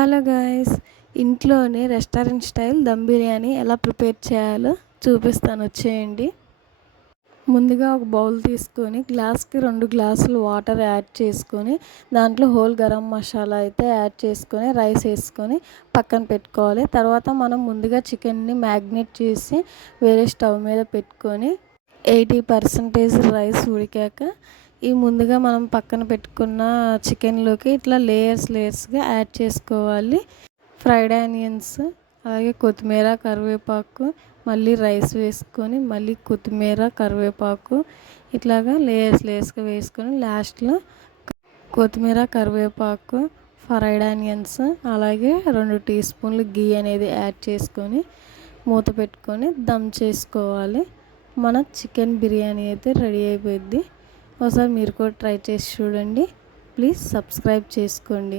Hello guys, ఇంట్లోనే restaurant style dum biryani ఎలా prepare చేయాలో చూపిస్తాను, వచ్చేయండి. ముందుగా ఒక బౌల్ తీసుకొని గ్లాస్కి 2 గ్లాసులు వాటర్ యాడ్ చేసుకొని దాంట్లో హోల్ గరం మసాలా అయితే యాడ్ చేసుకొని రైస్ వేసుకొని పక్కన పెట్టుకోవాలి. తర్వాత మనం ముందుగా చికెన్ని మ్యాగ్నేట్ చేసి వేరే స్టవ్ మీద పెట్టుకొని 80% రైస్ ఉడికాక ఈ ముందుగా మనం పక్కన పెట్టుకున్న చికెన్లోకి ఇట్లా లేయర్స్గా యాడ్ చేసుకోవాలి. ఫ్రైడ్ ఆనియన్స్, అలాగే కొత్తిమీర, కరివేపాకు, మళ్ళీ రైస్ వేసుకొని మళ్ళీ కొత్తిమీర, కరివేపాకు ఇట్లాగా లేయర్స్గా వేసుకొని లాస్ట్లో కొత్తిమీర, కరివేపాకు, ఫ్రైడ్ ఆనియన్స్, అలాగే 2 టీ స్పూన్లు గీ అనేది యాడ్ చేసుకొని మూత పెట్టుకొని దమ్ చేసుకోవాలి. మన చికెన్ బిర్యానీ అయితే రెడీ అయిపోయింది. ఒకసారి మీరు కూడా ట్రై చేసి చూడండి. ప్లీజ్ సబ్స్క్రైబ్ చేసుకోండి.